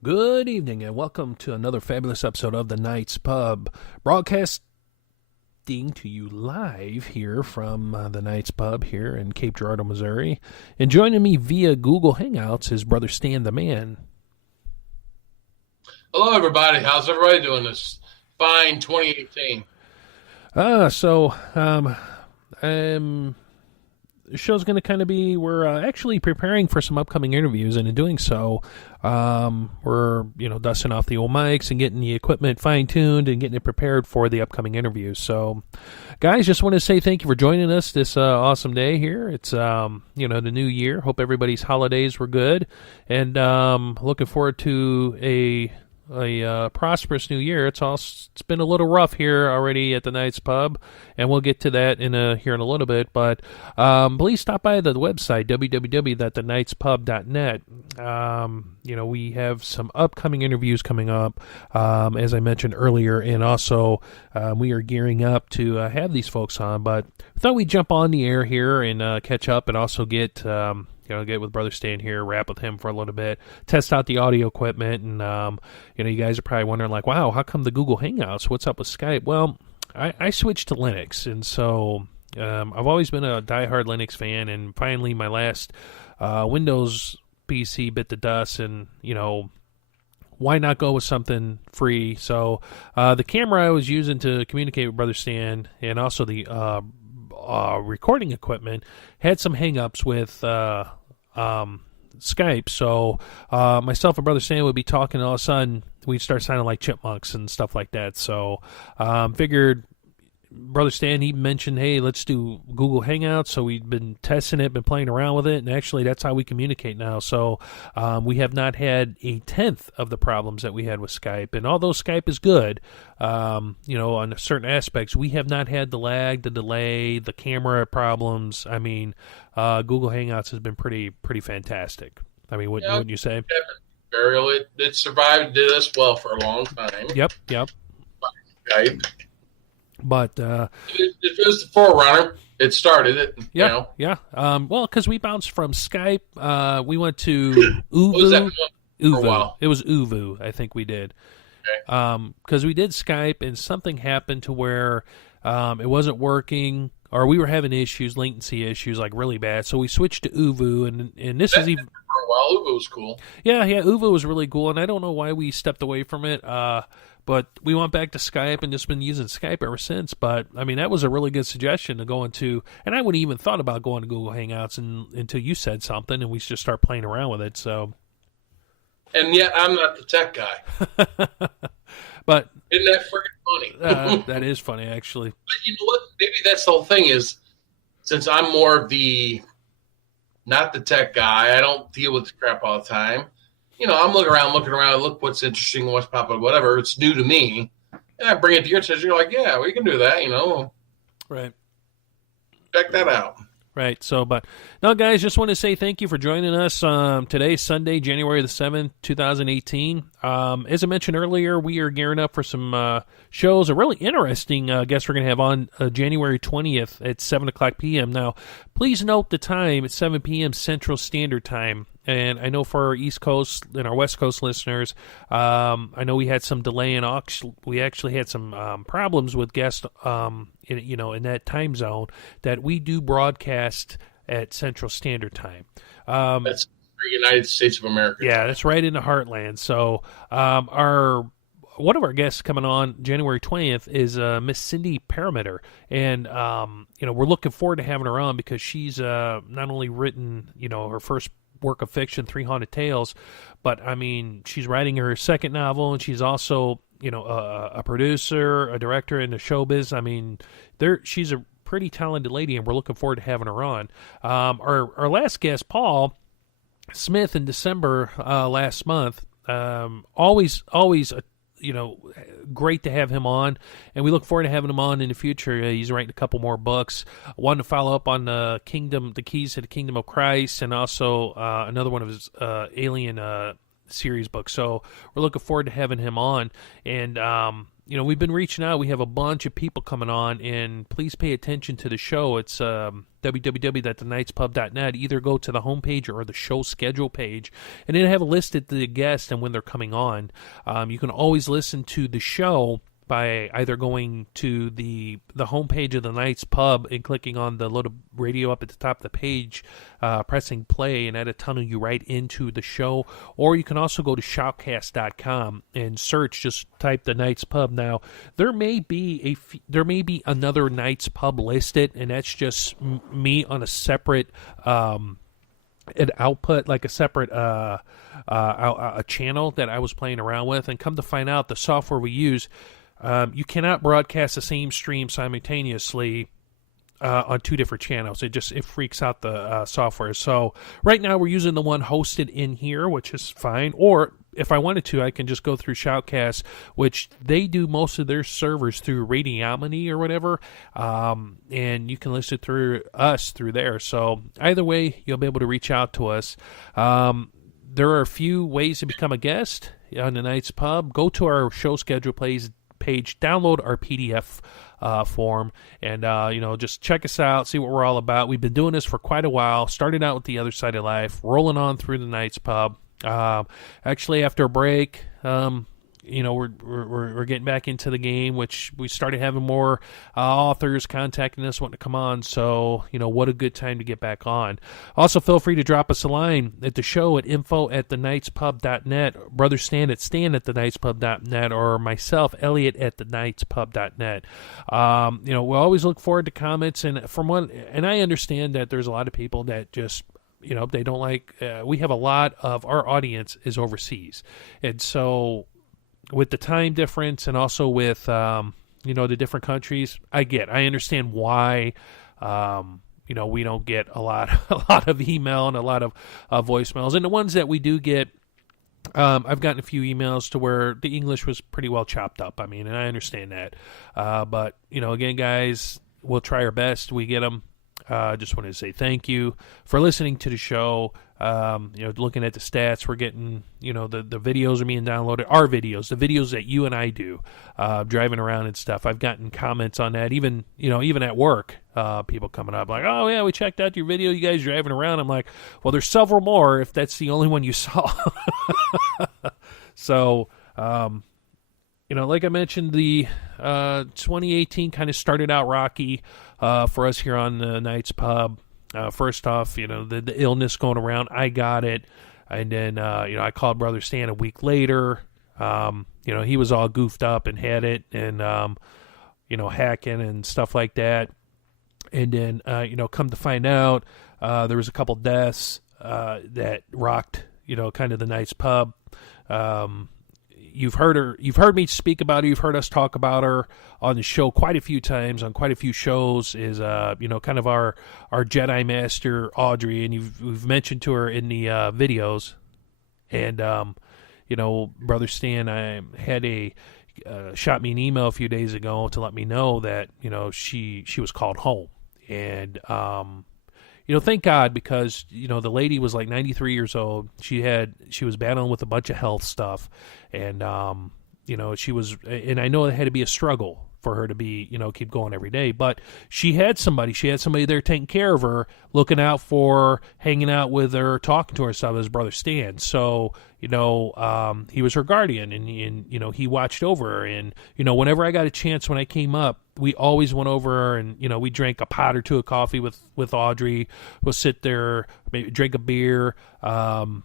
Good evening and welcome to another fabulous episode of the Night's Pub, broadcasting to you live here from the Night's Pub here in Cape Girardeau, Missouri. And joining me via Google Hangouts is Brother Stan the Man. Hello, everybody. How's everybody doing this fine 2018? The show's going to kind of be, we're actually preparing for some upcoming interviews, and in doing so, we're, dusting off the old mics and getting the equipment fine-tuned and getting it prepared for the upcoming interviews. So, guys, just want to say thank you for joining us this awesome day here. It's, the new year. Hope everybody's holidays were good, and looking forward to a prosperous new year. It's been a little rough here already at the Night's Pub, and we'll get to that here in a little bit. But please stop by the website www.thenightspub.net. We have some upcoming interviews coming up, as I mentioned earlier, and also we are gearing up to have these folks on. But I thought we'd jump on the air here and catch up, and also get with Brother Stan here, rap with him for a little bit, test out the audio equipment, and, you guys are probably wondering, like, wow, how come the Google Hangouts? What's up with Skype? Well, I switched to Linux, and so I've always been a diehard Linux fan, and finally my last Windows PC bit the dust, and, why not go with something free? So the camera I was using to communicate with Brother Stan, and also the recording equipment, had some hang-ups with Skype, so myself and Brother Stan would be talking, and all of a sudden we'd start sounding like chipmunks and stuff like that. So figured Brother Stan, he mentioned, hey, let's do Google Hangouts. So we've been testing it, been playing around with it, and actually that's how we communicate now. So we have not had a tenth of the problems that we had with Skype. And although Skype is good, on certain aspects, we have not had the lag, the delay, the camera problems. I mean, Google Hangouts has been pretty fantastic. I mean, wouldn't you say? Burial, it survived, did us well for a long time. Yep. Skype. But it was the forerunner. It started it. Yeah. Well, because we bounced from Skype, we went to Uvu. For a while. It was Uvu, I think we did. Okay. Because we did Skype, and something happened to where it wasn't working, or we were having issues, latency issues, like really bad. So we switched to Uvu, and this is even for a while. Uvu was cool. Yeah, Uvu was really cool, and I don't know why we stepped away from it. But we went back to Skype and just been using Skype ever since. But, I mean, that was a really good suggestion to go into. And I wouldn't even thought about going to Google Hangouts until you said something, and we just start playing around with it. So, and yet I'm not the tech guy. But isn't that freaking funny? That is funny, actually. But you know what? Maybe that's the whole thing is, since I'm more of not the tech guy, I don't deal with the crap all the time. I'm looking around, look what's interesting, what's popping, whatever. It's new to me. And I bring it to your attention. You're like, yeah, we can do that, Right. Check that out. Right. So, but no, guys, just want to say thank you for joining us today, Sunday, January the 7th, 2018. As I mentioned earlier, we are gearing up for some shows. A really interesting guest we're going to have on January 20th at 7 o'clock p.m. Now, please note the time. It's 7 p.m. Central Standard Time. And I know for our East Coast and our West Coast listeners, I know we had some delay in we actually had some problems with guests, in that time zone that we do broadcast at Central Standard Time. That's the United States of America. Yeah, that's right in the heartland. So one of our guests coming on January 20th is Miss Cindy Parameter. And, we're looking forward to having her on because she's not only written, her first work of fiction, Three Haunted Tales, but I mean, she's writing her second novel, and she's also, a producer, a director in the showbiz. I mean, she's a pretty talented lady, and we're looking forward to having her on. Our last guest, Paul Smith, in December last month, always great to have him on, and we look forward to having him on in the future. He's writing a couple more books. One to follow up on the Keys to the Kingdom of Christ, and also another one of his Alien series books. So we're looking forward to having him on. And we've been reaching out. We have a bunch of people coming on, and please pay attention to the show. It's www.thenightspub.net. Either go to the homepage or the show schedule page, and then have listed the guests and when they're coming on. You can always listen to the show by either going to the homepage of the Night's Pub and clicking on the little radio up at the top of the page, pressing play, and that'll tunnel you right into the show. Or you can also go to shoutcast.com and search, just type the Night's Pub. Now, there may be another Night's Pub listed, and that's just me on a separate an output, like a separate a channel that I was playing around with. And come to find out, the software we use, you cannot broadcast the same stream simultaneously on two different channels. It freaks out the software. So right now we're using the one hosted in here, which is fine. Or if I wanted to, I can just go through Shoutcast, which they do most of their servers through Radiomini or whatever, and you can listen through us through there. So either way, you'll be able to reach out to us. There are a few ways to become a guest on the Night's Pub. Go to our show schedule page, download our PDF form, and just check us out, see what we're all about. We've been doing this for quite a while. Started out with The Other Side of Life, rolling on through the Night's Pub. Actually, after a break, we're getting back into the game, which we started having more authors contacting us wanting to come on. So, what a good time to get back on. Also, feel free to drop us a line at the show at info@thenightspub.net, Brother Stan at stan@thenightspub.net, or myself, Elliot, at thenightspub.net. We always look forward to comments, and I understand that there's a lot of people that just, they don't like, we have a lot of our audience is overseas. And so with the time difference, and also with, the different countries, I understand why, we don't get a lot of email and a lot of voicemails. And the ones that we do get, I've gotten a few emails to where the English was pretty well chopped up. And I understand that. But, again, guys, we'll try our best. We get them. Just wanted to say thank you for listening to the show. Looking at the stats, we're getting, the videos are being downloaded. Our videos, the videos that you and I do, driving around and stuff. I've gotten comments on that, even at work, people coming up like, oh yeah, we checked out your video, you guys driving around. I'm like, well, there's several more if that's the only one you saw. So, like I mentioned, the 2018 kind of started out rocky for us here on the Night's Pub. First off, the illness going around, I got it. And then, I called Brother Stan a week later. He was all goofed up and had it, and, hacking and stuff like that. And then, come to find out, there was a couple deaths that rocked, kind of the Night's Pub. You've heard me speak about her. You've heard us talk about her on the show quite a few times on quite a few shows. Is kind of our Jedi Master Audrey, and we've mentioned to her in the videos. And Brother Stan, I had shot me an email a few days ago to let me know that she was called home, and thank God, because, the lady was like 93 years old. She was battling with a bunch of health stuff. And, she was, and I know it had to be a struggle for her to be, keep going every day. But she had somebody there taking care of her, looking out for her, hanging out with her, talking to her, stuff, as Brother Stan. So, he was her guardian, and he watched over her. And, whenever I got a chance, when I came up, we always went over, and, we drank a pot or two of coffee with Audrey. We'll sit there, maybe drink a beer. The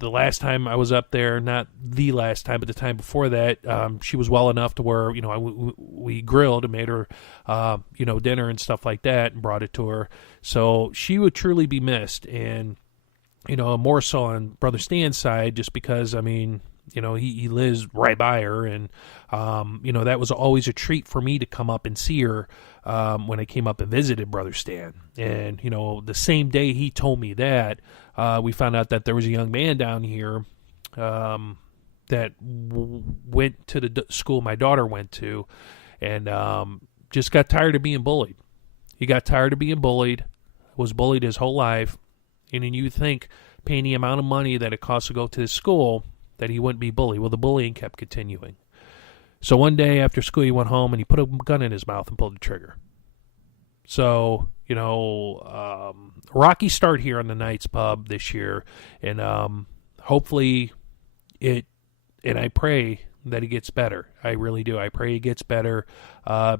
last time I was up there, not the last time, but the time before that, she was well enough to where, we grilled and made her, dinner and stuff like that, and brought it to her. So she would truly be missed. And, more so on Brother Stan's side, just because, he lives right by her, and, that was always a treat for me to come up and see her when I came up and visited Brother Stan. And, the same day he told me that, we found out that there was a young man down here that went to the school my daughter went to, and just got tired of being bullied. He got tired of being bullied, was bullied his whole life, and then you think, paying the amount of money that it costs to go to this school, that he wouldn't be bullied. Well, the bullying kept continuing. So one day after school, he went home and he put a gun in his mouth and pulled the trigger. So, rocky start here on the Knights Pub this year, and hopefully and I pray that he gets better. I really do. I pray he gets better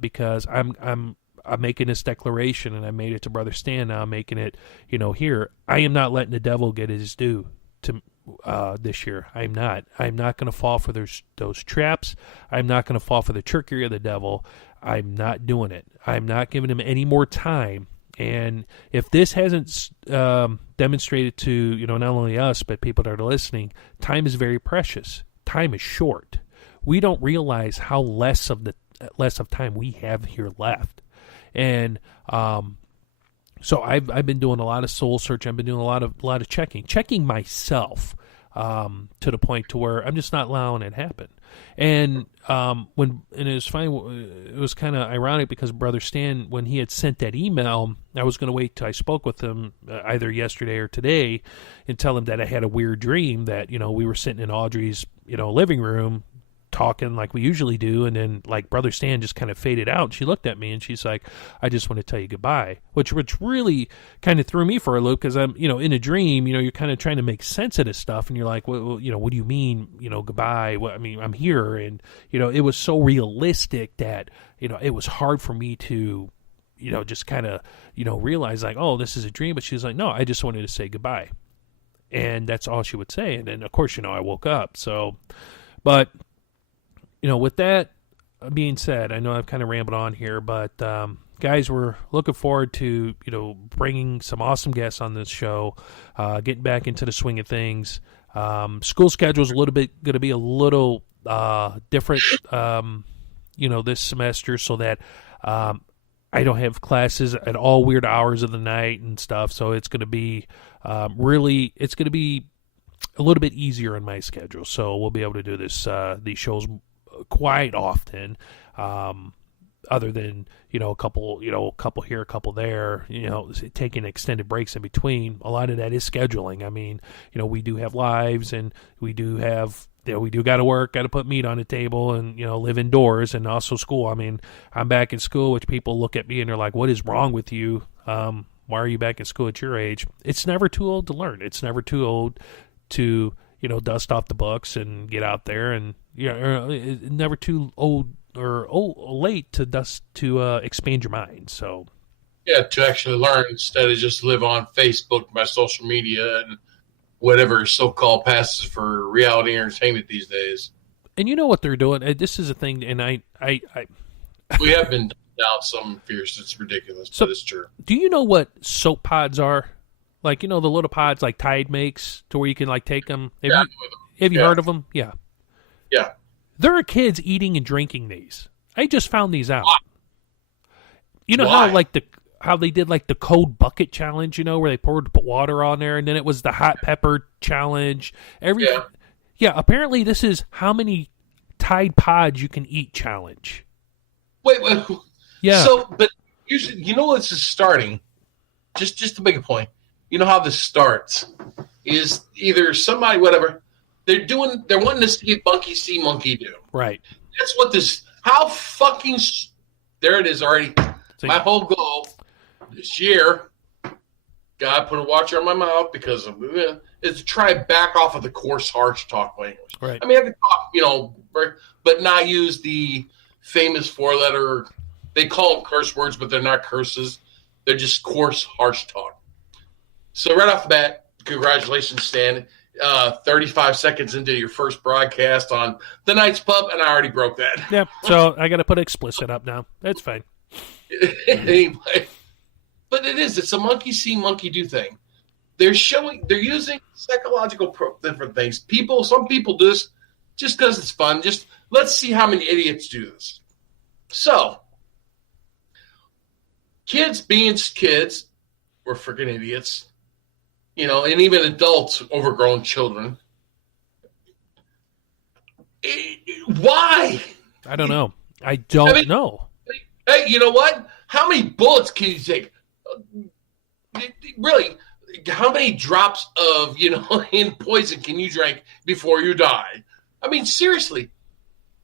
because I'm making this declaration, and I made it to Brother Stan. Now I'm making it, here. I am not letting the devil get his due to this year. I'm not. I'm not going to fall for those traps. I'm not going to fall for the trickery of the devil. I'm not doing it. I'm not giving him any more time. And if this hasn't demonstrated to, not only us, but people that are listening, time is very precious. Time is short. We don't realize how less of time we have here left. And so I've been doing a lot of soul searching. I've been doing a lot of checking myself to the point to where I'm just not allowing it to happen. And it was funny, it was kind of ironic because Brother Stan, when he had sent that email, I was going to wait till I spoke with him either yesterday or today and tell him that I had a weird dream that, we were sitting in Audrey's, living room talking like we usually do, and then like Brother Stan just kind of faded out. She looked at me and she's like, I just want to tell you goodbye, which really kind of threw me for a loop because I'm, in a dream, you're kind of trying to make sense of this stuff, and you're like, well, what do you mean, goodbye? Well, I mean, I'm here, and it was so realistic that it was hard for me to just kind of realize like, oh, this is a dream. But she's like, no, I just wanted to say goodbye, and that's all she would say. And then of course I woke up. So, but with that being said, I know I've kind of rambled on here, but guys, we're looking forward to, bringing some awesome guests on this show, getting back into the swing of things. School schedule is going to be a little different, this semester, so that I don't have classes at all weird hours of the night and stuff. So it's going to be it's going to be a little bit easier in my schedule. So we'll be able to do these shows quite often, other than a couple here, a couple there, taking extended breaks in between. A lot of that is scheduling. I mean, we do have lives, and we do have we do got to work, got to put meat on the table, and live indoors, and also school. I mean, I'm back in school, which people look at me and they're like, what is wrong with you? Why are you back in school at your age? It's never too old to learn. It's never too old to dust off the books and get out there, and never too old or late to expand your mind. So to actually learn instead of just live on Facebook, my social media, and whatever so-called passes for reality entertainment these days. And you know what they're doing? This is a thing, and I we have been down some fears. It's ridiculous, but it's true. Do you know what soap pods are? Like, the little pods like Tide makes to where you can like take them. Have you heard of them? Yeah. Yeah. There are kids eating and drinking these. I just found these out. Why? How they did like the cold bucket challenge, where they poured water on there, and then it was the hot pepper challenge. Yeah, apparently this is how many Tide Pods you can eat challenge. Wait. Yeah. So, but this is starting. Just to make a point. You know how this starts is either somebody, whatever, they're wanting to see monkey see, monkey do. Right. That's what how fucking, there it is already. My whole goal this year, God put a watcher on my mouth because of it, is to try to back off of the coarse, harsh talk language. Right. I mean, I can talk, but not use the famous 4-letter, they call them curse words, but they're not curses. They're just coarse, harsh talk. So right off the bat, congratulations, Stan. 35 seconds into your first broadcast on the Knights Pub, and I already broke that. Yep. So I got to put explicit up now. That's fine. Anyway, but it's a monkey see, monkey do thing. They're using psychological different things. Some people do this just because it's fun. Just let's see how many idiots do this. So, kids being kids, we're freaking idiots. And even adults, overgrown children. Why? I don't know. I don't know. Hey, you know what? How many bullets can you take? Really, how many drops of, in poison can you drink before you die? I mean, seriously.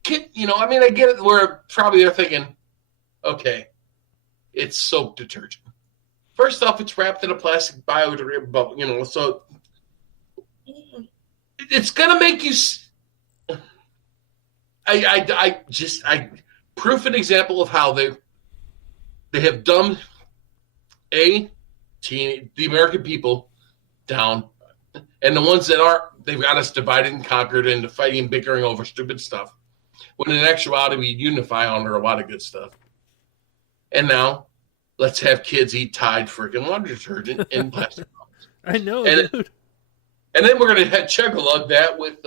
I get it where probably they're thinking, okay, it's soap detergent. First off, it's wrapped in a plastic biodegradable bubble, so it's gonna make you. I proof an example of how they have dumbed the American people down, and the ones that aren't, they've got us divided and conquered into fighting and bickering over stupid stuff. When in actuality, we unify under a lot of good stuff. And now, let's have kids eat Tide freaking laundry detergent in plastic bottles. I know, dude. And then we're going to chug-a-lug that with,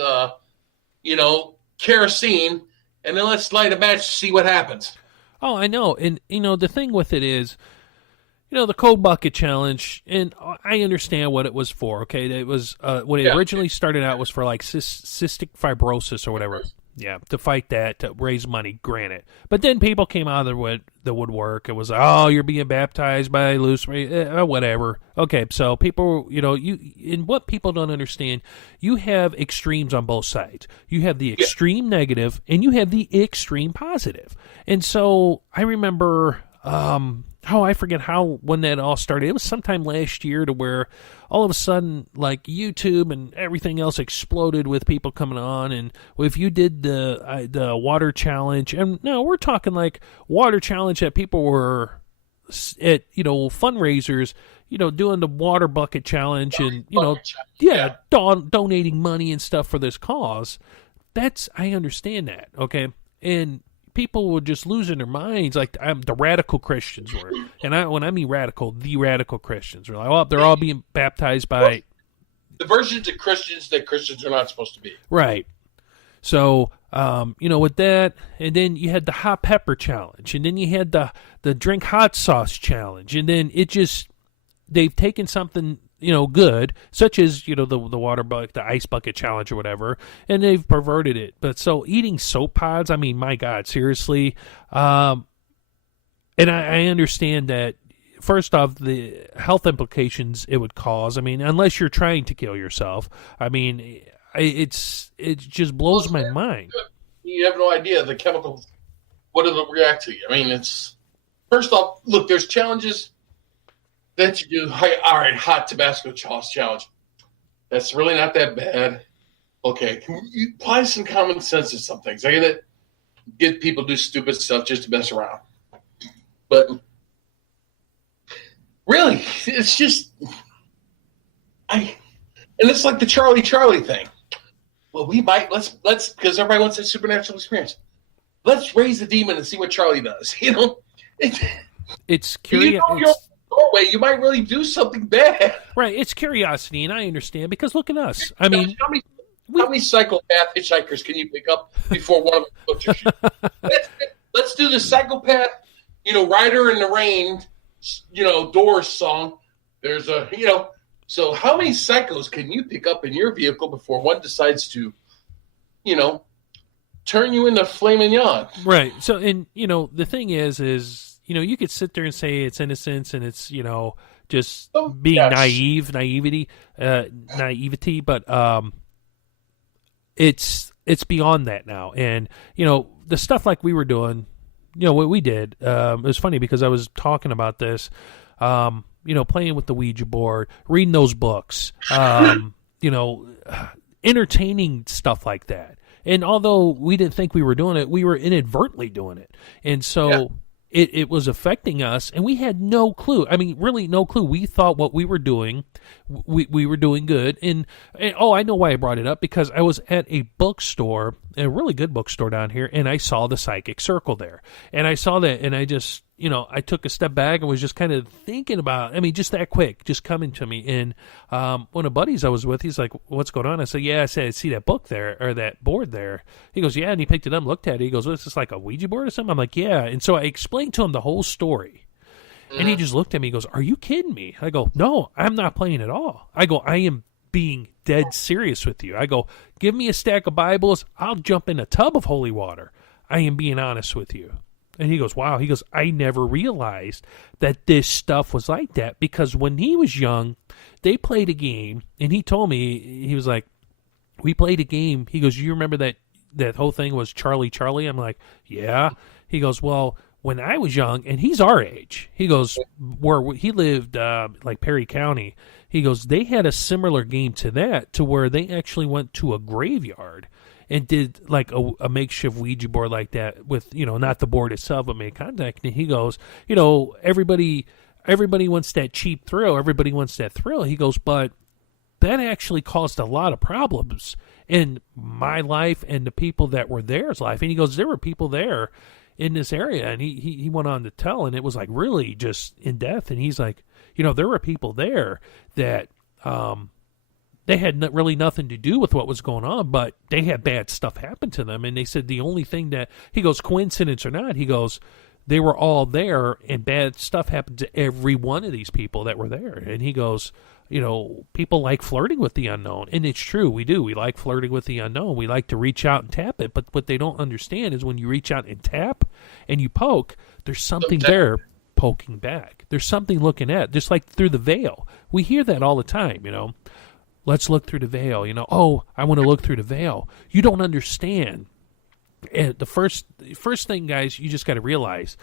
kerosene, and then let's light a match to see what happens. Oh, I know. And, the thing with it is, the cold bucket challenge, and I understand what it was for, okay? It was, when it originally started out was for, like, cystic fibrosis or whatever. Yeah, to fight that, to raise money, granted. But then people came out of the woodwork. It was, you're being baptized by loose, whatever. Okay, so people, and what people don't understand, you have extremes on both sides. You have the extreme negative, and you have the extreme positive. And so I remember, I forget when that all started. It was sometime last year to where all of a sudden, like, YouTube and everything else exploded with people coming on. And if you did the water challenge, and no, we're talking like water challenge that people were at, fundraisers, doing the water bucket challenge and, donating money and stuff for this cause. I understand that, okay? And people were just losing their minds, like the radical Christians were. And when I mean radical, the radical Christians were like, they're all being baptized by the versions of Christians that Christians are not supposed to be. Right. So, with that, and then you had the hot pepper challenge, and then you had the drink hot sauce challenge, and then they've taken something good, such as, the water bucket, the ice bucket challenge or whatever, and they've perverted it. But so eating soap pods, I mean, my God, seriously. And I understand that, first off, the health implications it would cause. I mean, unless you're trying to kill yourself. I mean, it just blows my mind. You have no idea the chemicals, what it'll react to you. I mean, first off, look, there's challenges that you do. All right, hot Tabasco sauce challenge. That's really not that bad. Okay, can you apply some common sense to some things? I get people do stupid stuff just to mess around. But really, it's just and it's like the Charlie thing. Well, we might let's because everybody wants a supernatural experience. Let's raise the demon and see what Charlie does. It's curious. Doorway, you might really do something bad. Right, it's curiosity, and I understand, because look at us. I mean, how many psychopath hitchhikers can you pick up before one of them butchers you? Let's do the psychopath, Rider in the Rain, Doors song. There's so how many psychos can you pick up in your vehicle before one decides to, turn you into filet mignon? Right. So, and, the thing is, you could sit there and say it's innocence and it's, just being naivety, but it's beyond that now. And, the stuff like we were doing, what we did, it was funny because I was talking about this, playing with the Ouija board, reading those books, entertaining stuff like that. And although we didn't think we were doing it, we were inadvertently doing it. And so it was affecting us, and we had no clue. I mean, really no clue. We thought what we were doing, we were doing good. And I know why I brought it up, because I was at a bookstore, a really good bookstore down here, and I saw the Psychic Circle there. And I saw that, and I just, I took a step back and was just kind of thinking about, just that quick, just coming to me. And one of the buddies I was with, he's like, what's going on? I said, I see that book there, or that board there. He goes, yeah, and he picked it up, looked at it. He goes, well, is this like a Ouija board or something? I'm like, yeah. And so I explained to him the whole story. And he just looked at me, he goes, are you kidding me? I go, no, I'm not playing at all. I go, I am being dead serious with you. I go, give me a stack of Bibles, I'll jump in a tub of holy water. I am being honest with you. And he goes, wow. He goes, I never realized that this stuff was like that, because when he was young, they played a game, and he told me, he was like, we played a game. He goes, you remember that that whole thing was Charlie Charlie? I'm like, yeah. He goes, well, when I was young, and he's our age, he goes, where he lived, like Perry County, he goes, they had a similar game to that, to where they actually went to a graveyard and did like a makeshift Ouija board like that with, not the board itself, but made contact. And he goes, everybody wants that cheap thrill. Everybody wants that thrill. He goes, but that actually caused a lot of problems in my life and the people that were there's life. And he goes, there were people there in this area. And he went on to tell, and it was like really just in depth. And he's like, there were people there that they had really nothing to do with what was going on, but they had bad stuff happen to them. And they said the only thing that, he goes, coincidence or not, he goes, they were all there and bad stuff happened to every one of these people that were there. And he goes, people like flirting with the unknown. And it's true, we do. We like flirting with the unknown. We like to reach out and tap it. But what they don't understand is when you reach out and tap and you poke, there's something there poking back. There's something looking at, just like through the veil. We hear that all the time, Let's look through the veil, Oh, I want to look through the veil. You don't understand. And the first thing, guys, you just got to realize,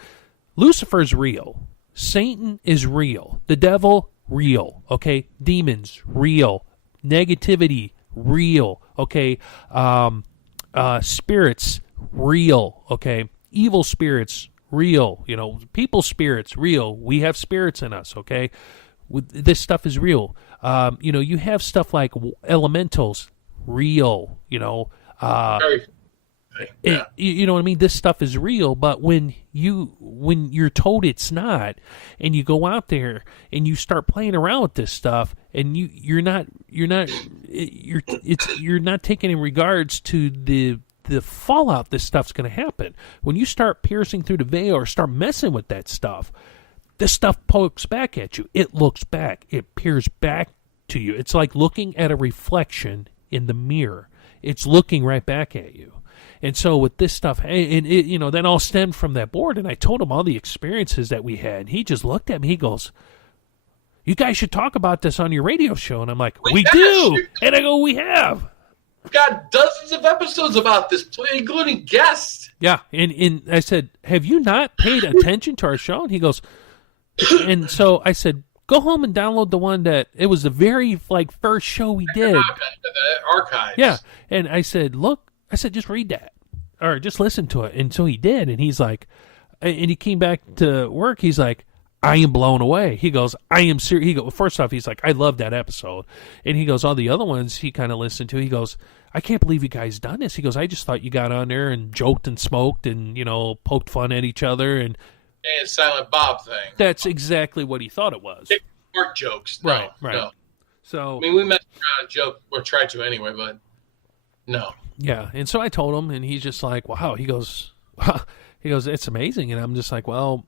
Lucifer's real. Satan is real. The devil, real. Okay? Demons, real. Negativity, real. Okay? Spirits, real. Okay? Evil spirits, real. People spirits, real. We have spirits in us. Okay? This stuff is real. You have stuff like elementals, real. Yeah. You know what I mean? This stuff is real, but when you're told it's not, and you go out there and you start playing around with this stuff, and you're not taking in regards to the fallout this stuff's going to happen. When you start piercing through the veil or start messing with that stuff, this stuff pokes back at you. It looks back. It peers back to you. It's like looking at a reflection in the mirror. It's looking right back at you. And so with this stuff, and it, that all stemmed from that board. And I told him all the experiences that we had. And he just looked at me. He goes, you guys should talk about this on your radio show. And I'm like, we do. And I go, we have. We've got dozens of episodes about this, including guests. Yeah. And I said, have you not paid attention to our show? And he goes, and so I said, go home and download the one that, it was the very first show we did. The archives. Yeah. And I said, just read that or just listen to it. And so he did. And he's like, and he came back to work. He's like, I am blown away. He goes, I am serious. He goes, first off, he's like, I love that episode. And he goes, all the other ones he kind of listened to. He goes, I can't believe you guys done this. He goes, I just thought you got on there and joked and smoked and, poked fun at each other. And Silent Bob thing. That's exactly what he thought it was. Work jokes. No, right. No. So, we messed around and joked, or tried to anyway, but no. Yeah, and so I told him, and he's just like, wow. He goes, it's amazing. And I'm just like, well,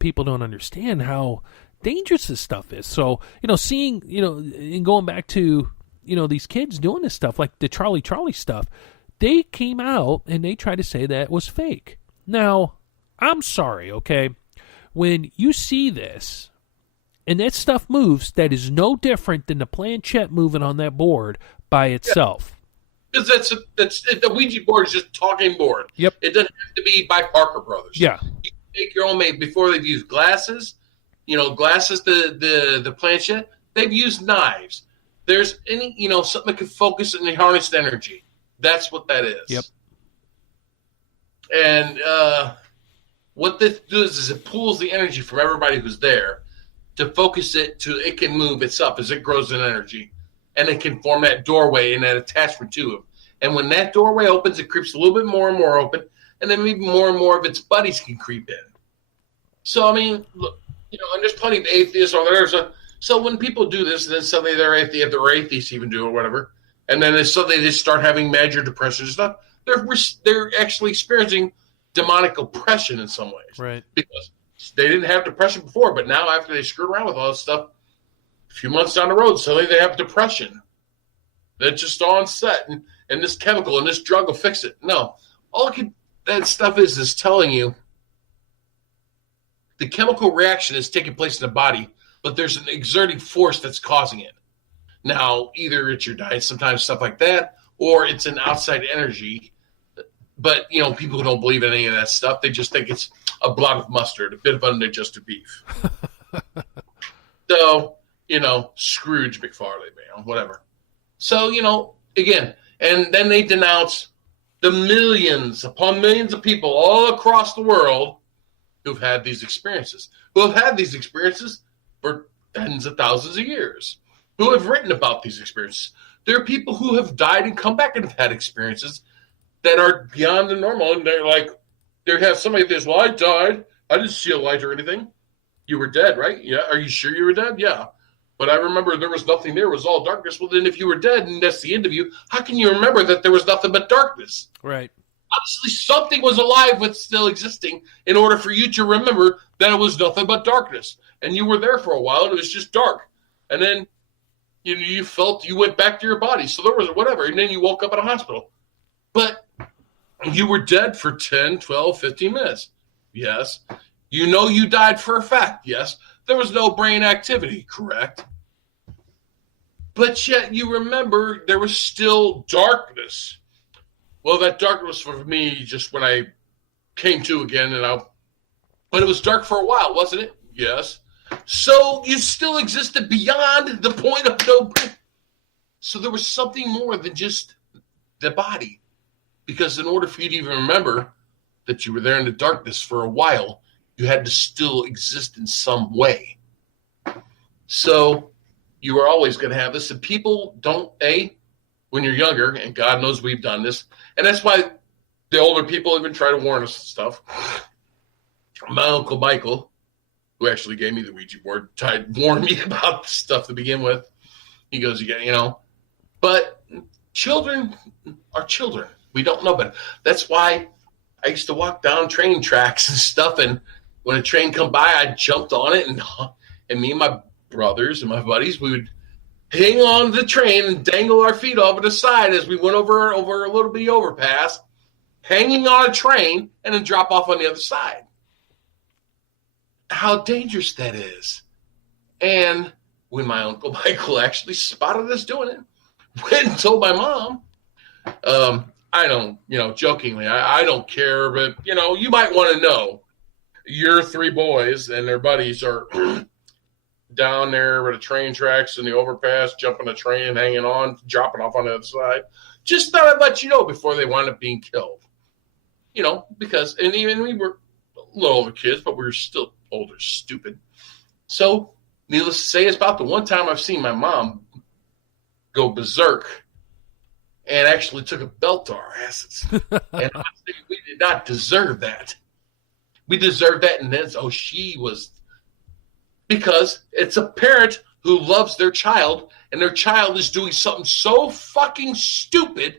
people don't understand how dangerous this stuff is. So, seeing, and going back to, these kids doing this stuff, like the Charlie stuff, they came out and they tried to say that it was fake. Now, I'm sorry, okay? When you see this, and that stuff moves, that is no different than the planchette moving on that board by itself. Because that's the Ouija board is just a talking board. Yep. It doesn't have to be by Parker Brothers. Yeah. You can make your own made. Before they've used glasses, the planchette, they've used knives. There's any, something that can focus and harness energy. That's what that is. Yep. And what this does is it pulls the energy from everybody who's there to focus it to, it can move itself as it grows in energy. And it can form that doorway and that attachment to him. And when that doorway opens, it creeps a little bit more and more open. And then maybe more and more of its buddies can creep in. So, I mean, look, and there's plenty of atheists or so when people do this, and then suddenly they're atheists even do or whatever. And then suddenly they just start having major depression and stuff. They're actually experiencing demonic oppression in some ways. Right. Because they didn't have depression before, but now after they screwed around with all this stuff, a few months down the road, suddenly they have depression. They're just on set, and this chemical and this drug will fix it. No. That stuff is telling you the chemical reaction is taking place in the body, but there's an exerting force that's causing it. Now, either it's your diet, sometimes stuff like that, or it's an outside energy But, people who don't believe in any of that stuff, they just think it's a blot of mustard, a bit of undigested beef. So, Scrooge McFarlane, whatever. So, again, and then they denounce the millions upon millions of people all across the world who've had these experiences, for tens of thousands of years, who have written about these experiences. There are people who have died and come back and have had experiences that are beyond the normal, and they're like, they have somebody that says, well, I died. I didn't see a light or anything. You were dead, right? Yeah. Are you sure you were dead? Yeah. But I remember there was nothing there. It was all darkness. Well, then if you were dead and that's the end of you, how can you remember that there was nothing but darkness? Right. Obviously, something was alive with still existing in order for you to remember that it was nothing but darkness. And you were there for a while, and it was just dark. And then you felt you went back to your body. So there was whatever. And then you woke up in a hospital. But you were dead for 10, 12, 15 minutes. Yes. You died for a fact. Yes. There was no brain activity. Correct. But yet you remember there was still darkness. Well, that darkness for me just when I came to again, but it was dark for a while, wasn't it? Yes. So you still existed beyond the point of no brain. So there was something more than just the body. Because in order for you to even remember that you were there in the darkness for a while, you had to still exist in some way. So you are always going to have this. And people don't, when you're younger, and God knows we've done this, and that's why the older people even try to warn us and stuff. My Uncle Michael, who actually gave me the Ouija board, warned me about stuff to begin with. He goes, but children are children. We don't know better. That's why I used to walk down train tracks and stuff, and when a train come by, I jumped on it, and me and my brothers and my buddies, we would hang on the train and dangle our feet over the side as we went over a little bitty overpass, hanging on a train, and then drop off on the other side. How dangerous that is. And when my Uncle Michael actually spotted us doing it, went and told my mom, I don't, jokingly, I don't care, but, you might want to know. Your three boys and their buddies are down there with the train tracks and the overpass, jumping the train, hanging on, dropping off on the other side. Just thought I'd let you know before they wound up being killed. Because, and even we were a little older kids, but we were still older, stupid. So, needless to say, it's about the one time I've seen my mom go berserk and actually took a belt to our asses. And honestly, we did not deserve that. We deserved that, and then, she was, because it's a parent who loves their child, and their child is doing something so fucking stupid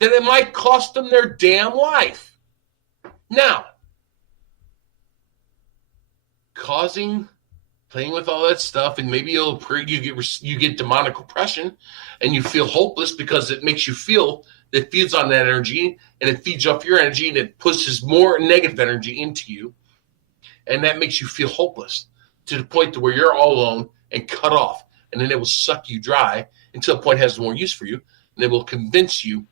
that it might cost them their damn life. Now, playing with all that stuff, and maybe you get demonic oppression, and you feel hopeless because it makes you feel, it feeds on that energy, and it feeds off your energy, and it pushes more negative energy into you, and that makes you feel hopeless to the point to where you're all alone and cut off, and then it will suck you dry until a point has no more use for you, and it will convince you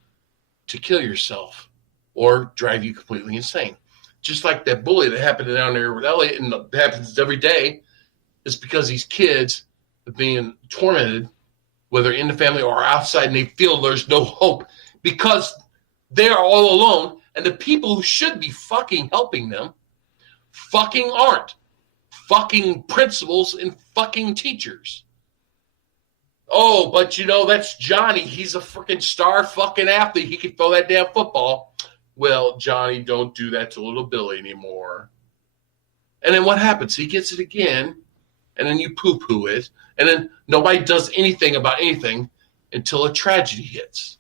to kill yourself or drive you completely insane. Just like that bully that happened down there with Elliot, and it happens every day, is because these kids are being tormented, whether in the family or outside, and they feel there's no hope because they are all alone, and the people who should be fucking helping them fucking aren't. Fucking principals and fucking teachers. Oh, but that's Johnny. He's a freaking star fucking athlete. He can throw that damn football. Well, Johnny, don't do that to little Billy anymore. And then what happens? He gets it again, and then you poo-poo it, and then nobody does anything about anything until a tragedy hits.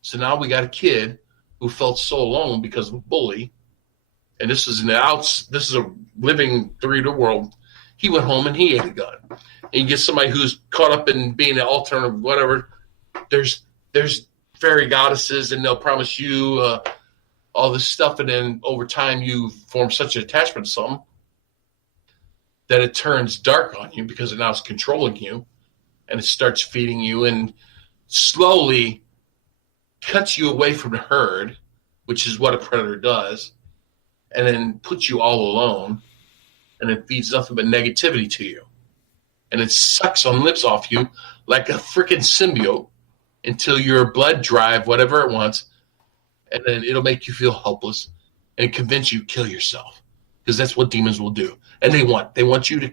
So now we got a kid who felt so alone because of a bully, and this is a living through the world. He went home and he ate a gun. And you get somebody who's caught up in being an alternative, whatever. There's fairy goddesses, and they'll promise you all this stuff, and then over time you form such an attachment to something that it turns dark on you because it now is controlling you, and it starts feeding you and slowly cuts you away from the herd which is what a predator does, and then puts you all alone, and it feeds nothing but negativity to you. And it sucks and lives off you like a freaking symbiote until your blood drive, whatever it wants, and then it'll make you feel helpless and convince you to kill yourself, because that's what demons will do. And they want you to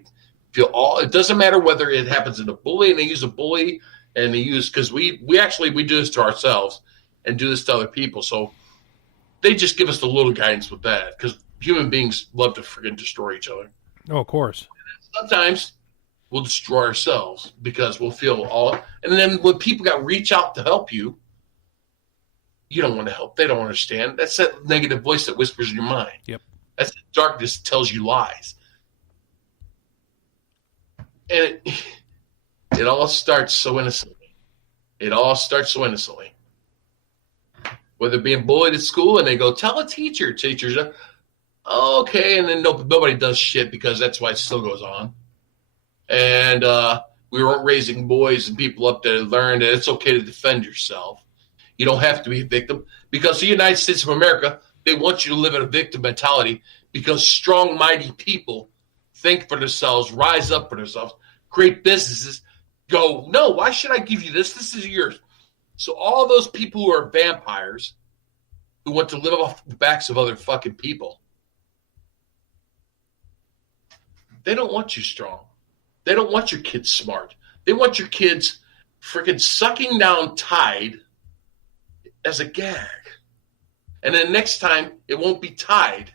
feel all. It doesn't matter whether it happens in a bully, and they use a bully, and they use, because we do this to ourselves and do this to other people. So they just give us a little guidance with that, because human beings love to freaking destroy each other. Oh, of course. Sometimes we'll destroy ourselves because we'll feel all. And then when people reach out to help you, you don't want to help. They don't understand. That's that negative voice that whispers in your mind. Yep. That's the darkness that tells you lies. And it all starts so innocently. Whether being bullied at school and they go, tell a teacher. Teachers are, oh, okay. And then nobody does shit, because that's why it still goes on. And we weren't raising boys and people up to learn that it's okay to defend yourself. You don't have to be a victim, because the United States of America, they want you to live in a victim mentality, because strong, mighty people think for themselves, rise up for themselves, create businesses, go, no, why should I give you this? This is yours. So all those people who are vampires, who want to live off the backs of other fucking people, they don't want you strong. They don't want your kids smart. They want your kids freaking sucking down Tide as a gag. And then next time, it won't be Tide.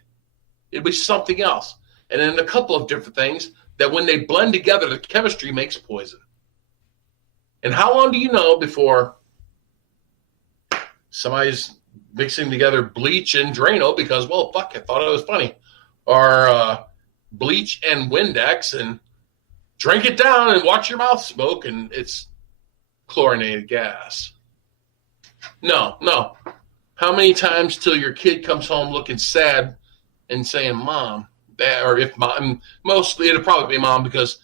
It'll be something else. And then a couple of different things that when they blend together, the chemistry makes poison. And how long do you know before somebody's mixing together bleach and Drano because, well, fuck, I thought it was funny. Or bleach and Windex, and drink it down and watch your mouth smoke, and it's chlorinated gas. No. How many times till your kid comes home looking sad and saying, Mom, Dad, or if mom, mostly it'll probably be mom, because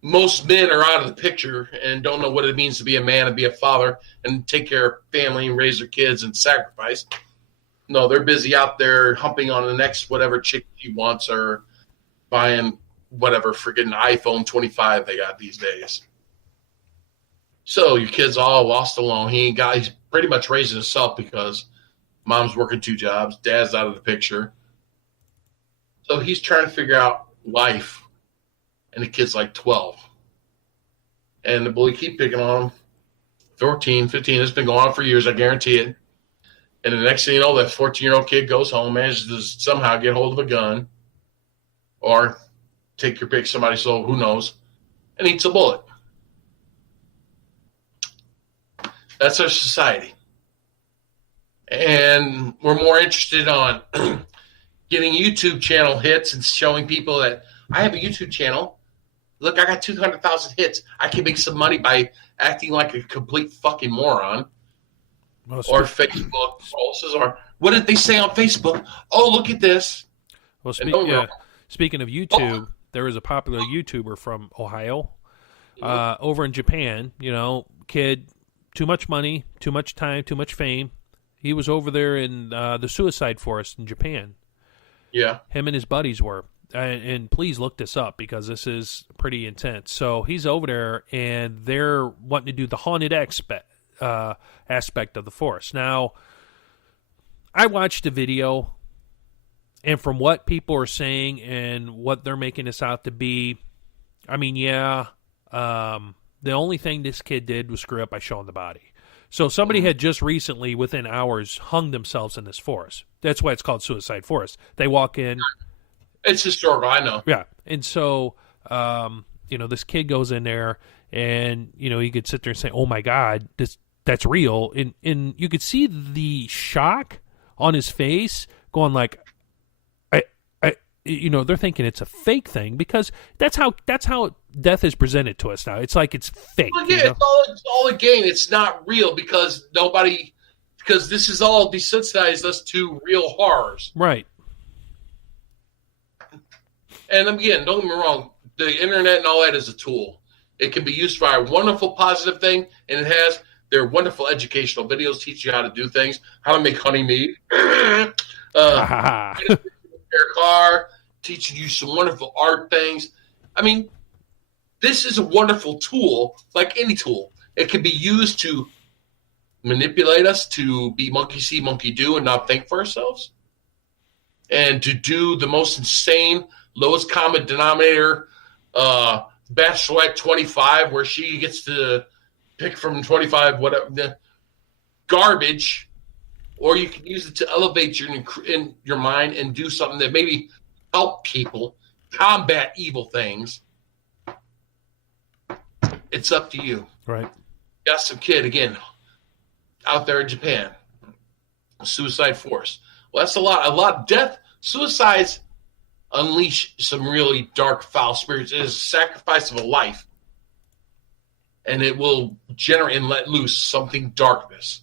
most men are out of the picture and don't know what it means to be a man and be a father and take care of family and raise their kids and sacrifice. No, they're busy out there humping on the next whatever chick he wants, or buying whatever freaking iPhone 25 they got these days. So your kid's all lost alone. He's pretty much raising himself because mom's working 2 jobs, dad's out of the picture. So he's trying to figure out life, and the kid's like 12. And the bully keep picking on him. 14, 15, it's been going on for years, I guarantee it. And the next thing you know, that 14-year-old kid goes home, manages to somehow get hold of a gun, or take your pick, somebody, so who knows, and eats a bullet. That's our society. And we're more interested on getting YouTube channel hits and showing people that I have a YouTube channel. Look, I got 200,000 hits. I can make some money by acting like a complete fucking moron. Or Facebook posts, or what did they say on Facebook? Oh, look at this. Well, speaking of YouTube, there is a popular YouTuber from Ohio, over in Japan. Kid, too much money, too much time, too much fame. He was over there in the suicide forest in Japan. Yeah. Him and his buddies were. And please look this up, because this is pretty intense. So he's over there, and they're wanting to do the haunted aspect of the forest. Now, I watched the video, and from what people are saying and what they're making this out to be, I mean, the only thing this kid did was screw up by showing the body. So somebody had just recently, within hours, hung themselves in this forest. That's why it's called Suicide Forest. They walk in. It's historical, I know. Yeah. And so, this kid goes in there, and, he could sit there and say, oh, my God, that's real. And you could see the shock on his face going like, they're thinking it's a fake thing, because that's how death is presented to us now. It's like it's fake. Well, yeah, it's all a game. It's not real, because this is all desensitized us to real horrors. Right. And again, don't get me wrong, the internet and all that is a tool. It can be used for a wonderful positive thing, and it has, They're wonderful educational videos, teach you how to do things, how to make honey mead, repair a car, teaching you some wonderful art things. I mean, this is a wonderful tool, like any tool. It can be used to manipulate us to be monkey see, monkey do, and not think for ourselves. And to do the most insane, lowest common denominator, Bachelorette 25, where she gets to pick from 25, whatever, the garbage, or you can use it to elevate in your mind and do something that maybe help people combat evil things. It's up to you. Right. Got some kid, again, out there in Japan, suicide force. Well, that's a lot of death. Suicides unleash some really dark, foul spirits. It is a sacrifice of a life. And it will generate and let loose something darkness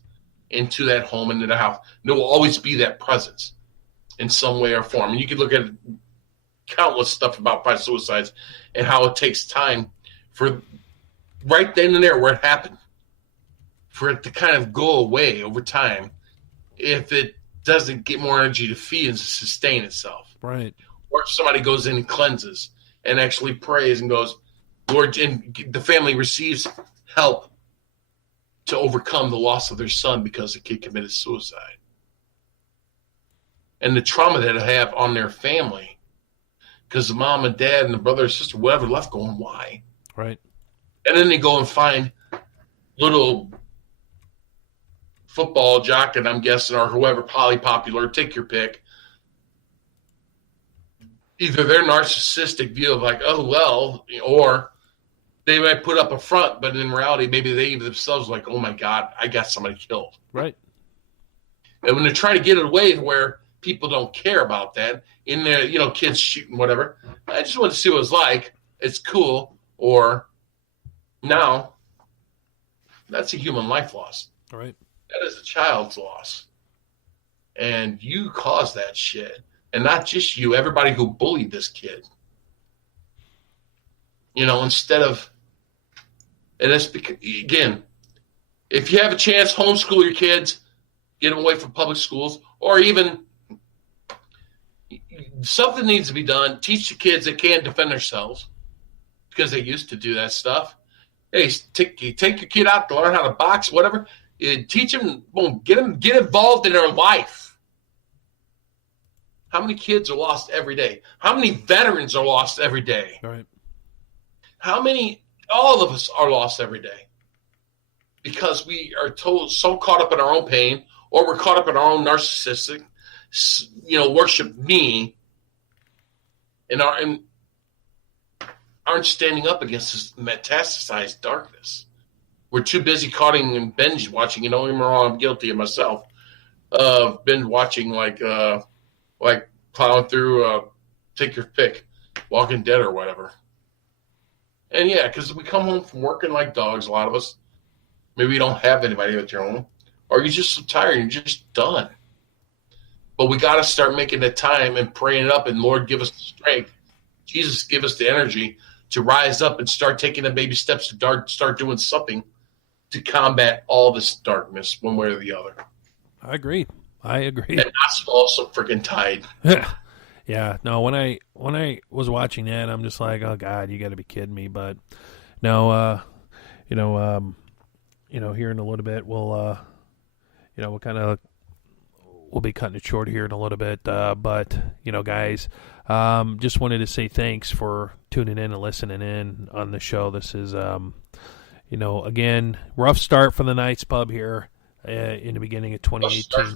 into that home, into the house. There will always be that presence in some way or form. And you can look at countless stuff about suicides and how it takes time for right then and there where it happened for it to kind of go away over time if it doesn't get more energy to feed and sustain itself. Right. Or if somebody goes in and cleanses and actually prays and goes, Lord, and the family receives help to overcome the loss of their son because the kid committed suicide. And the trauma that they have on their family because the mom and dad and the brother or sister, whatever, left going, why? Right. And then they go and find little football jock, and I'm guessing, or whoever, popular, take your pick. Either their narcissistic view of like, oh, well, or they might put up a front, but in reality, maybe they themselves like, oh my God, I got somebody killed. Right. And when they're trying to get it away where people don't care about that, in there, kids shooting, whatever, I just want to see what it's like. It's cool. Or now, that's a human life loss. Right. That is a child's loss. And you caused that shit. And not just you, everybody who bullied this kid. Instead of, and it's because, again, if you have a chance, homeschool your kids, get them away from public schools, or even something needs to be done. Teach the kids that can't defend themselves because they used to do that stuff. Hey, take your kid out to learn how to box, whatever. Teach them, get involved in their life. How many kids are lost every day? How many veterans are lost every day? Right. How many, all of us are lost every day because we are so caught up in our own pain, or we're caught up in our own narcissistic, worship me, and aren't standing up against this metastasized darkness. We're too busy caughting and binge watching. Don't get me wrong, I'm guilty of myself. Binge watching like plowing through take your pick, Walking Dead or whatever. And yeah, because we come home from working like dogs, a lot of us. Maybe you don't have anybody at your home, or you're just so tired, you're just done. But we got to start making the time and praying it up, and Lord, give us the strength. Jesus, give us the energy to rise up and start taking the baby steps to start doing something to combat all this darkness one way or the other. I agree. And not swallow some freaking tide. Yeah. No, when I was watching that, I'm just like, oh God, you got to be kidding me. But no, here in a little bit, we'll be cutting it short here in a little bit. But guys, just wanted to say thanks for tuning in and listening in on the show. This is, again, rough start for the Knights Pub here in the beginning of 2018.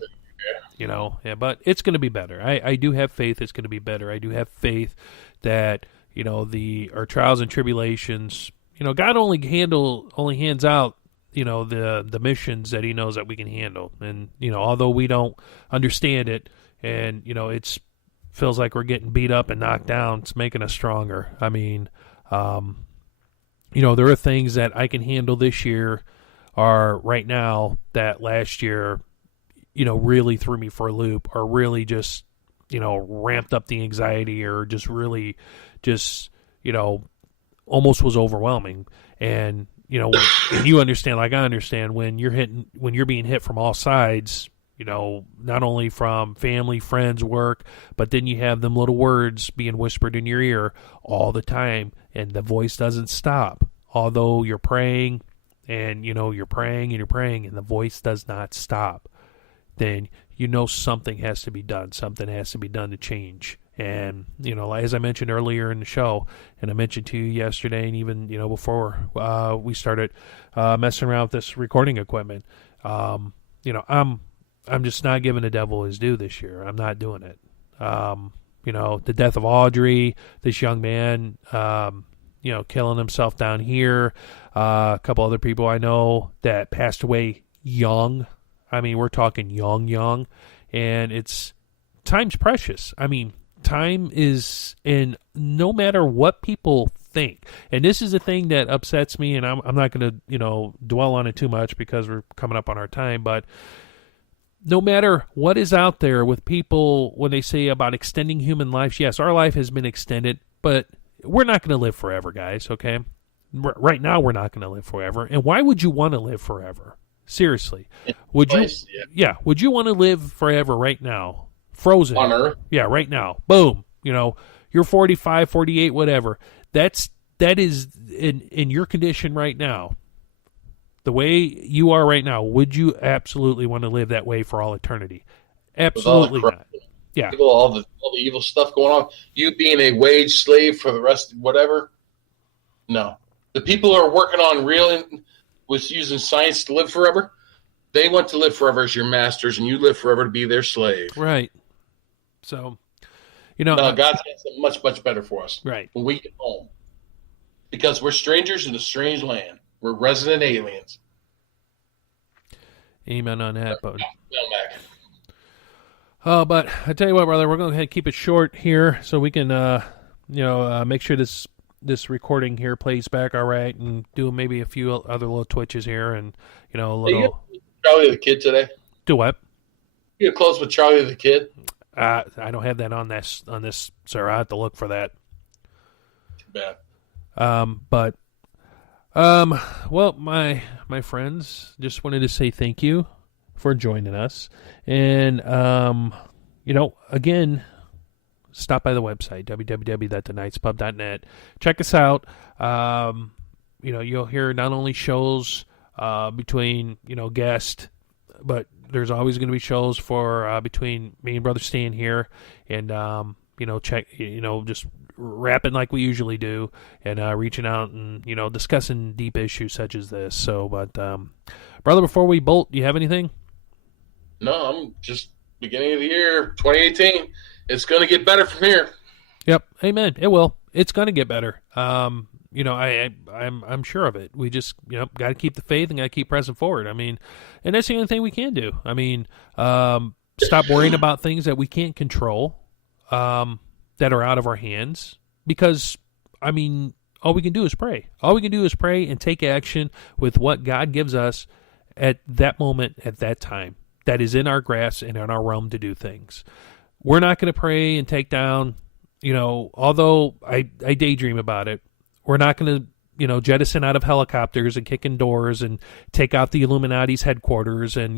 But it's going to be better. I do have faith it's going to be better. I do have faith that, our trials and tribulations, God only hands out, the missions that he knows that we can handle. And, although we don't understand it and, it's feels like we're getting beat up and knocked down, it's making us stronger. I mean, there are things that I can handle this year or right now that last year, really threw me for a loop, or really just, ramped up the anxiety, or just really almost was overwhelming. And and you understand, like I understand, when you're being hit from all sides, not only from family, friends, work, but then you have them little words being whispered in your ear all the time, and the voice doesn't stop. Although you're praying, and you're praying and you're praying, and the voice does not stop, then something has to be done. Something has to be done to change. And, as I mentioned earlier in the show, and I mentioned to you yesterday, and even, before we started messing around with this recording equipment, I'm just not giving the devil his due this year. I'm not doing it. The death of Audrey, this young man, killing himself down here, a couple other people I know that passed away young. I mean, we're talking young, and time's precious. I mean, time is, and no matter what people think, and this is the thing that upsets me, and I'm not going to, dwell on it too much because we're coming up on our time, but no matter what is out there with people, when they say about extending human lives, yes, our life has been extended, but we're not going to live forever, guys, okay? Right now, we're not going to live forever. And why would you want to live forever? Seriously. Would you? Yeah. Would you want to live forever right now? Frozen. On Earth? Yeah, right now. Boom. You're 45, 48, whatever. That is in your condition right now. The way you are right now, would you absolutely want to live that way for all eternity? Absolutely not. Yeah. All the evil stuff going on. You being a wage slave for the rest of whatever? No. The people who are working on with using science to live forever, they want to live forever as your masters, and you live forever to be their slave. Right. So, no, God's got something much, much better for us. Right. When we get home. Because we're strangers in a strange land. We're resident aliens. Amen on that, bud. But I tell you what, brother, we're going to keep it short here so we can, make sure this recording here plays back all right, and do maybe a few other little twitches here, and a little. Hey, you Charlie the Kid today. Do what? You get close with Charlie the Kid. I don't have that on this, sir. I have to look for that. Too bad. Well, my friends, just wanted to say thank you for joining us, and again, stop by the website www.thenightspub.net. Check us out. You'll hear not only shows between guests, but there's always going to be shows for between me and Brother Stan here, and check just rapping like we usually do, and reaching out and discussing deep issues such as this. So, but brother, before we bolt, do you have anything? No, I'm just beginning of the year 2018. It's going to get better from here. Yep, amen. It will. It's going to get better. I'm sure of it. We just got to keep the faith and got to keep pressing forward. I mean, and that's the only thing we can do. I mean, stop worrying about things that we can't control. That are out of our hands, because I mean, all we can do is pray. All we can do is pray and take action with what God gives us at that moment, at that time, that is in our grasp and in our realm to do things. We're not going to pray and take down, although I daydream about it, we're not going to, jettison out of helicopters and kick in doors and take out the Illuminati's headquarters and,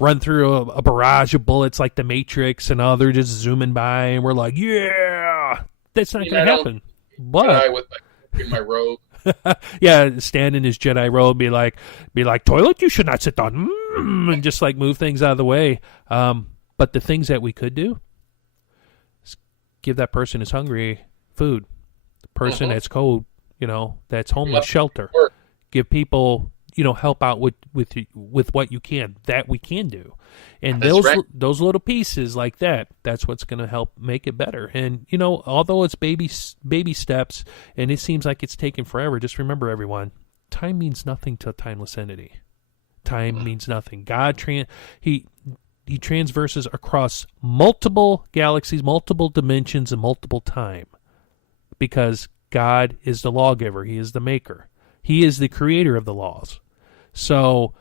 run through a barrage of bullets like the Matrix, and they're just zooming by and we're like, yeah, that's not going to happen. But in my robe. Yeah, stand in his Jedi robe, be like, toilet, you should not sit down, and just like move things out of the way. But the things that we could do is give that person who's hungry food, the person that's cold, that's homeless, shelter. Give people, help out with what you can, that we can do. And those little pieces like that, that's what's going to help make it better. And, although it's baby steps and it seems like it's taken forever, just remember, everyone, time means nothing to a timeless entity. Time means nothing. God, he transverses across multiple galaxies, multiple dimensions, and multiple time, because God is the lawgiver. He is the maker. He is the creator of the laws. So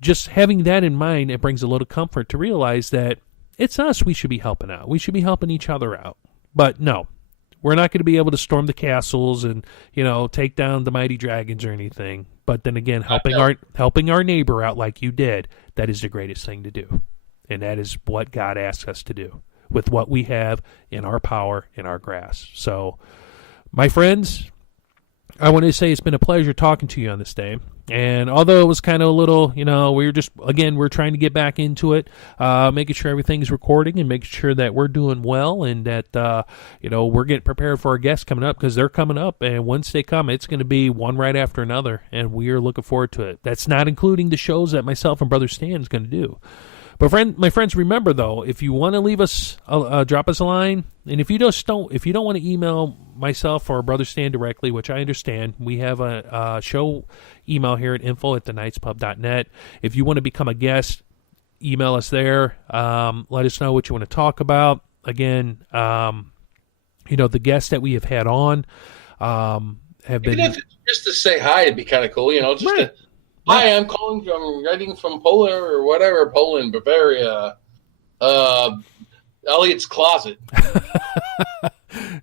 just having that in mind, it brings a little comfort to realize that it's us we should be helping out. We should be helping each other out. But no, We're not going to be able to storm the castles and, take down the mighty dragons or anything. But then again, helping our neighbor out like you did, that is the greatest thing to do. And that is what God asks us to do with what we have in our power, in our grasp. So, my friends, I want to say it's been a pleasure talking to you on this day. And although it was kind of a little, we're trying to get back into it, making sure everything's recording and making sure that we're doing well and that, we're getting prepared for our guests coming up because they're coming up. And once they come, it's going to be one right after another. And we are looking forward to it. That's not including the shows that myself and Brother Stan is going to do. But my friends, remember though, if you want to leave us, drop us a line, and if you don't want to email myself or Brother Stan directly, which I understand, we have a show email here at info@thenightspub.net. If you want to become a guest, email us there. Let us know what you want to talk about. Again, the guests that we have had on have been. Even if it's just to say hi, it'd be kind of cool. Just right. Hi, I'm writing from Poland or whatever, Poland, Bavaria, Elliot's closet. I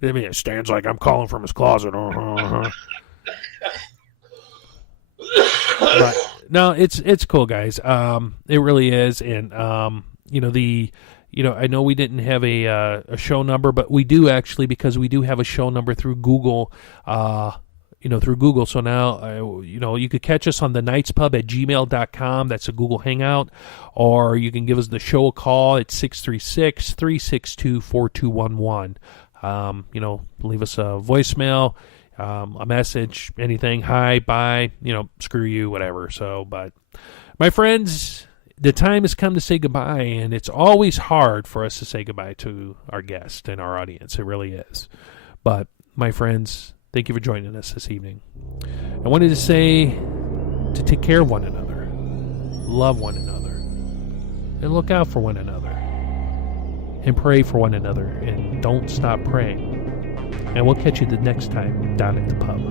mean, it stands like I'm calling from his closet. But, no, it's cool, guys. It really is, and I know we didn't have a show number, but we do actually because we do have a show number through Google. Through Google. So now, you could catch us on the nightspub@gmail.com. That's a Google Hangout. Or you can give us the show a call at 636-362-4211. Leave us a voicemail, a message, anything. Hi, bye, screw you, whatever. So, but my friends, the time has come to say goodbye, and it's always hard for us to say goodbye to our guest and our audience. It really is. But my friends, thank you for joining us this evening. I wanted to say to take care of one another, love one another, and look out for one another, and pray for one another, and don't stop praying. And we'll catch you the next time down at the pub.